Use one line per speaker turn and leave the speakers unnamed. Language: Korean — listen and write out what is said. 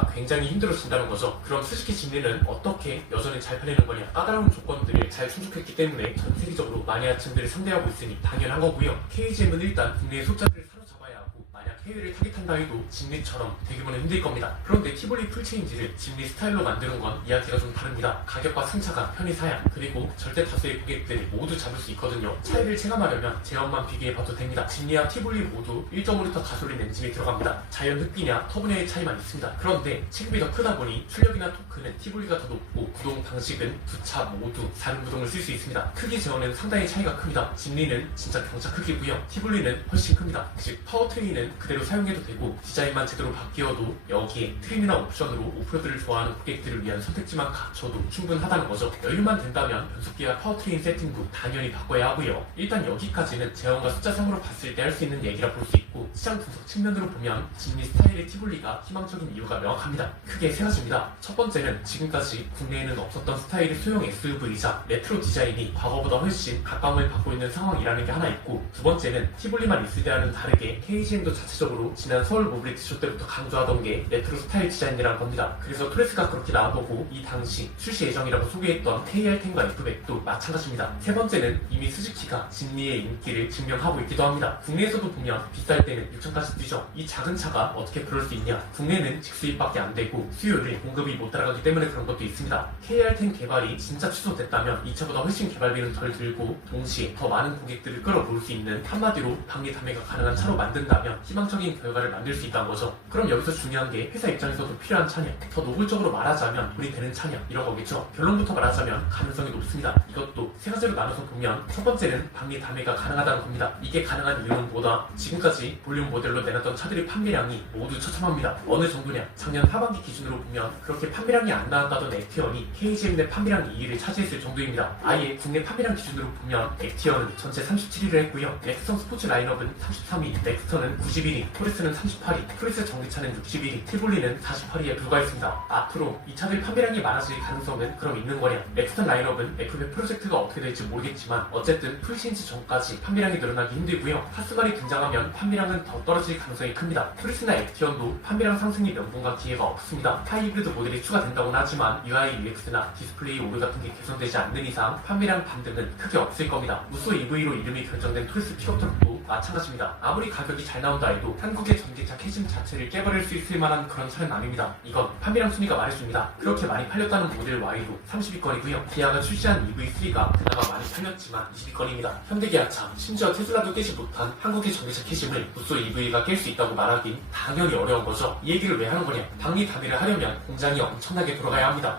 판매하기가 굉장히 힘들어진다는 거죠. 그럼 스즈키 진리는 어떻게 여전히 잘 팔리는 거냐? 까다로운 조건들을 잘 충족했기 때문에 전 세계적으로 마니아층들을 상대하고 있으니 당연한 거고요. KGM은 일단 국내의 소자들을 사로잡아야 하고 만약 해외를 타깃한다 해도 진리처럼 되기보는 힘들 겁니다. 그런데 티볼리 풀체인지를 진리 스타일로 만드는 건 이야기가 좀 다릅니다. 가격과 승차감, 편의 사양, 그리고 절대 다수의 고객들이 모두 잡을 수 있거든요. 차이를 체감하려면 제형만 비교해봐도 됩니다. 진리와 티볼리 모두 1.5L 가솔린 엔진이 들어갑니다. 자연 흡기냐 터보냐의 차이만 있습니다. 그런데 체급이 더 크다 보니 출력이나 토크는 티볼리가 더 높고 구동 방식은 두 차 모두 다른 구동을 쓸 수 있습니다. 크기 제어는 상당히 차이가 큽니다. 진리는 진짜 경차 크기고요. 티볼리는 훨씬 큽니다. 즉 파워트레인은 그대로 사용해도 되고 디자인만 제대로 바뀌어도 여기에 트림이나 옵션으로 오프로드를 좋아하는 고객들을 위한 선택지만 갖춰도 충분하다는 거죠. 여유만 된다면 변속기와 파워트레인 세팅도 당연히 바꿔야 하고요. 일단 여기까지는 제형과 숫자상으로 봤을 때 할 수 있는 얘기라 볼 수 있고 시장 분석 측면으로 보면 진리 스타일의 티볼리가 희망적인 이유가 명확합니다. 크게 세 가지입니다. 첫 번째는 지금까지 국내에는 없었던 스타일의 소형 SUV이자 레트로 디자인이 과거보다 훨씬 각광을 받고 있는 상황이라는 게 하나 있고 두 번째는 티볼리만 있을 때와는 다르게 KGM도 자체적으로 지난 서울 모빌리티 쇼 때부터 강조하던 게 레트로 스타일 디자인이라는 겁니다. 그래서 토레스가 그렇게 나와보고 이 당시 출시 예정이라고 소개했던 KR10과 F100도 마찬가지입니다. 세 번째는 이미 스즈키가 진리의 인기를 증명하고 있기도 합니다. 국내에서도 보면 비쌀 때는 6천까지 뛰죠. 이 작은 차가 어떻게 그럴 수 있냐? 국내는 직수입밖에 안 되고 수요를 공급이 못 따라가기 때문에 그런 것도 있습니다. KR10 개발이 진짜 취소됐다면 이 차보다 훨씬 개발비는 덜 들고 동시에 더 많은 고객들을 끌어모을 수 있는 한마디로 방리 담회가 가능한 차로 만든다면 희망적인 결과를 만들 수 있다는 거죠. 그럼 여기서 중요한 게 회사 입장에서도 필요한 차냐? 더 노골적으로 말하자면 돈이 되는 차냐? 이런 거겠죠. 결론부터 말하자면 가능성이 높습니다. 이것도 세 가지로 나눠서 보면 첫 번째는 방리 담회가 가능하다는 겁니다. 이게 가능한 이유는 뭐다? 지금까지 볼륨 모델로 내놨던 차들의 판매량이 모두 처참합니다. 어느 정도냐? 작년 하반기 기준으로 보면 그렇게 판매량이 안 나왔다던 액티언이 KGM 내 판매량 2위를 차지했을 정도입니다. 아예 국내 판매량 기준으로 보면 액티언은 전체 37위를 했고요. 넥스턴 스포츠 라인업은 33위, 넥스턴은 91위, 토레스는 38위, 토레스 전기차는 61위, 티볼리는 48위에 불과했습니다. 앞으로 이 차들 판매량이 많아질 가능성은 그럼 있는 거냐? 넥스턴 라인업은 F100 프로젝트가 어떻게 될지 모르겠지만 어쨌든 풀체인지 전까지 판매량이 늘어나기 힘들고요. 카스말이 등장하면 판매량은 더 떨어질 가능성이 큽니다. 토레스나 액티언도 판매량 상승이 명분과 기회가 없습니다. 하이브리드 모델이 추가된다고는 하지만 UI UX나 디스플레이 오류 같은 게 개선되지 않는 이상 판매량 반등은 크게 없을 겁니다. 무소 EV로 이름이 결정된 토레스 픽업트럭도 마찬가지입니다. 아무리 가격이 잘 나온다 해도 한국의 전기차 캐즘 자체를 깨버릴 수 있을 만한 그런 차는 아닙니다. 이건 판매량 순위가 말해줍니다. 그렇게 많이 팔렸다는 모델 Y도 30위권이고요. 기아가 출시한 EV3가 그나마 많이 팔렸지만 20위권입니다. 현대기아차, 심지어 테슬라도 깨지 못한 한국의 전기차 캐즘을 무소 EV가 깰 수 있다고 말하긴 당연히 어려운 거죠. 이 얘기를 왜 하는 거냐? 방리 담회를 하려면 공장이 엄청나게 돌아가야 합니다.